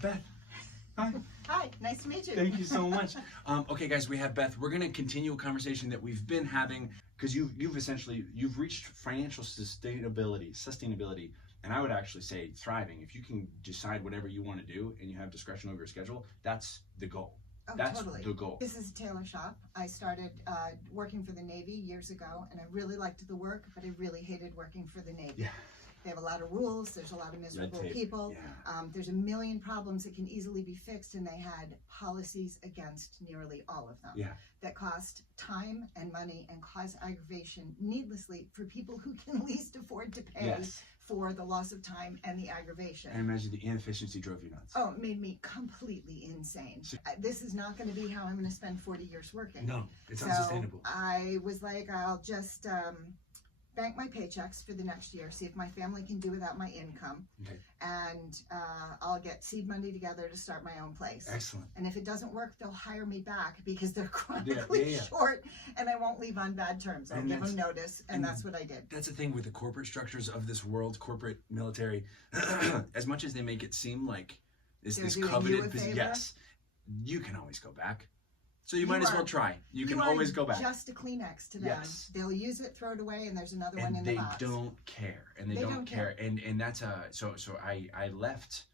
Beth. Hi. Hi, nice to meet you. Thank you so much. Okay, guys, we have Beth. We're going to continue a conversation that we've been having because you've reached financial sustainability, and I would actually say thriving. If you can decide whatever you want to do and you have discretion over your schedule, that's the goal. Oh, that's totally. the goal. This is a tailor shop. I started working for the Navy years ago, and I really liked the work, but I really hated working for the Navy. Yeah. They have a lot of rules. There's a lot of miserable people. Yeah. There's a million problems that can easily be fixed, and they had policies against nearly all of them. Yeah. That cost time and money and cause aggravation needlessly for people who can least afford to pay for the loss of time and the aggravation. I imagine the inefficiency drove you nuts. Oh, it made me completely insane. This is not going to be how I'm going to spend 40 years working. No, it's unsustainable. I was like, I'll just bank my paychecks for the next year, see if my family can do without my income, and I'll get seed money together to start my own place. Excellent. And if it doesn't work, they'll hire me back because they're chronically short, and I won't leave on bad terms. I'll give them notice, and that's what I did. That's the thing with the corporate structures of this world, corporate military. As much as they make it seem like this coveted business, yes, you can always go back. So you might as well try. You can always go back. Just a Kleenex to them. Yes. They'll use it, throw it away, and there's another one in the box. And they don't care. And they don't care. And that's so I left.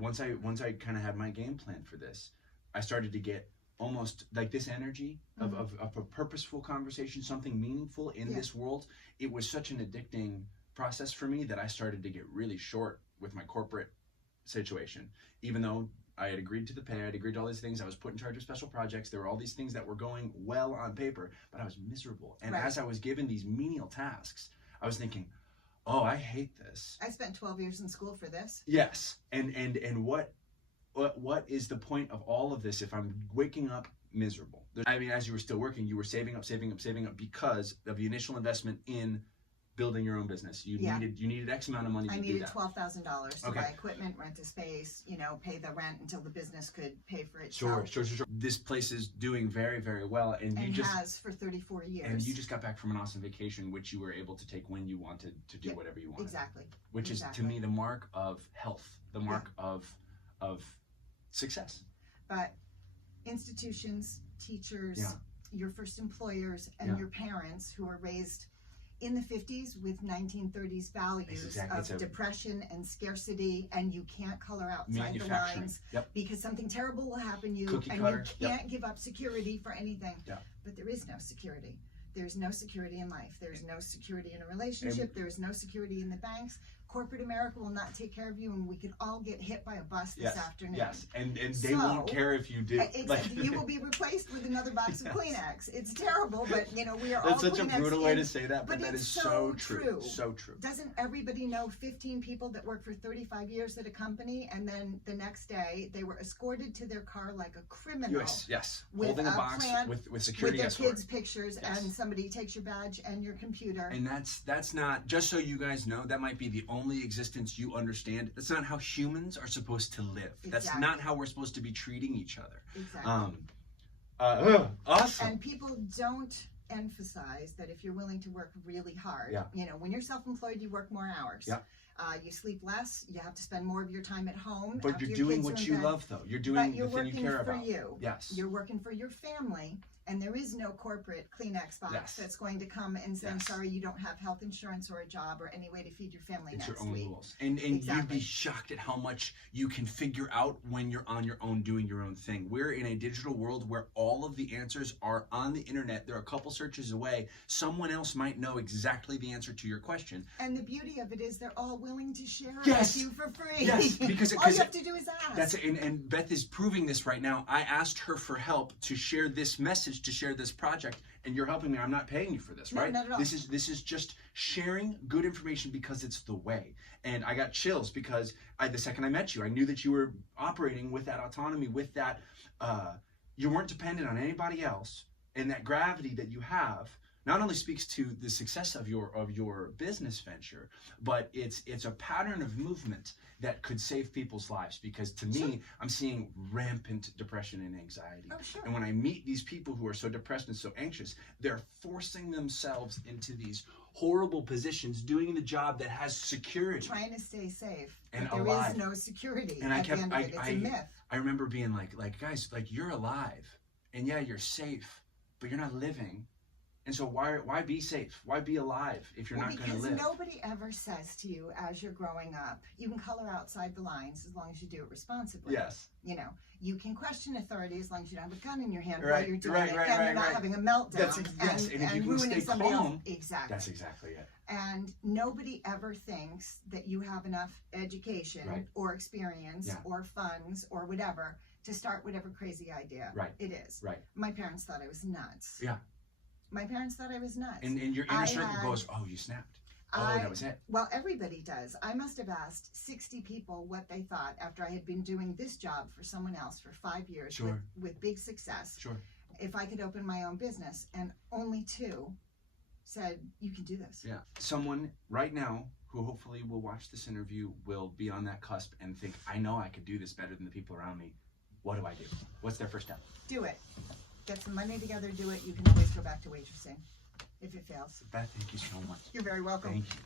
Once I kind of had my game plan for this, I started to get almost like this energy of a purposeful conversation, something meaningful in this world. It was such an addicting process for me that I started to get really short with my corporate situation, even though I had agreed to the pay, I had agreed to all these things. I was put in charge of special projects. There were all these things that were going well on paper, but I was miserable. And as I was given these menial tasks, I was thinking, oh, I hate this. I spent 12 years in school for this. Yes. And what is the point of all of this if I'm waking up miserable? I mean, as you were still working, you were saving up because of the initial investment in building your own business. You needed X amount of money to do that. I needed $12,000 to buy equipment, rent a space, pay the rent until the business could pay for itself. Sure. This place is doing very, very well, and has for 34 years. And you just got back from an awesome vacation, which you were able to take when you wanted to do whatever you wanted. Exactly. Which is to me the mark of health, the mark of success. But institutions, teachers, your first employers, and your parents who are raised in the 50s with 1930s values of depression and scarcity, and you can't color outside the lines because something terrible will happen to you, and you can't give up security for anything. But there is no security. There's no security in life. There's no security in a relationship. There's no security in the banks. Corporate America will not take care of you, and we could all get hit by a bus this afternoon. Yes, and they won't care if you do. You will be replaced with another box of Kleenex. It's terrible, but we are all That's such Kleenex a brutal way to say that, but that is so true. So true. Doesn't everybody know 15 people that work for 35 years at a company, and then the next day they were escorted to their car like a criminal? Yes. With holding a box with security with their kids' pictures, and somebody takes your badge and your computer. And that's not, just so you guys know, that might be the only existence you understand. That's not how humans are supposed to live. That's not how we're supposed to be treating each other. Awesome. And people don't emphasize that if you're willing to work really hard, when you're self-employed, you work more hours. You sleep less. You have to spend more of your time at home. But you're doing what you love, though. You're doing the thing you care about. But you're working for you. Yes. You're working for your family. And there is no corporate Kleenex box that's going to come and say, I'm sorry, you don't have health insurance or a job or any way to feed your family next week. It's your own rules. And you'd be shocked at how much you can figure out when you're on your own doing your own thing. We're in a digital world where all of the answers are on the internet. They're a couple searches away. Someone else might know exactly the answer to your question. And the beauty of it is they're all willing to share it with you for free. Yes, because all you have to do is ask. And Beth is proving this right now. I asked her for help to share this message, to share this project, and you're helping me. I'm not paying you for this, right? No, not at all. This is just sharing good information because it's the way. And I got chills because the second I met you, I knew that you were operating with that autonomy, with that you weren't dependent on anybody else, and that gravity that you have not only speaks to the success of your business venture, but it's a pattern of movement that could save people's lives. Because to me, I'm seeing rampant depression and anxiety. Oh, sure. And when I meet these people who are so depressed and so anxious, they're forcing themselves into these horrible positions, doing the job that has security, trying to stay safe, and but there alive. is no security. And at the end of it. It's a myth. I remember being like, guys, like, you're alive, and yeah, you're safe, but you're not living. And so why be safe? Why be alive if you're not going to live? Because nobody ever says to you as you're growing up, you can color outside the lines as long as you do it responsibly. Yes. You know, you can question authority as long as you don't have a gun in your hand Right, while you're doing right, it, right, and right, you're not right. having a meltdown And if you can ruining stay somebody calm, else. Exactly. that's exactly it. And nobody ever thinks that you have enough education Right. or experience Yeah. or funds or whatever to start whatever crazy idea Right. it is. Right. My parents thought I was nuts. Yeah. My parents thought I was nuts. And your inner circle goes, oh, you snapped. Oh, that was it. Well, everybody does. I must have asked 60 people what they thought after I had been doing this job for someone else for 5 years with big success. Sure. If I could open my own business, and only 2 said, you can do this. Yeah. Someone right now who hopefully will watch this interview will be on that cusp and think, I know I could do this better than the people around me. What do I do? What's their first step? Do it. Get some money together, do it. You can always go back to waitressing if it fails. Beth, thank you so much. You're very welcome. Thank you.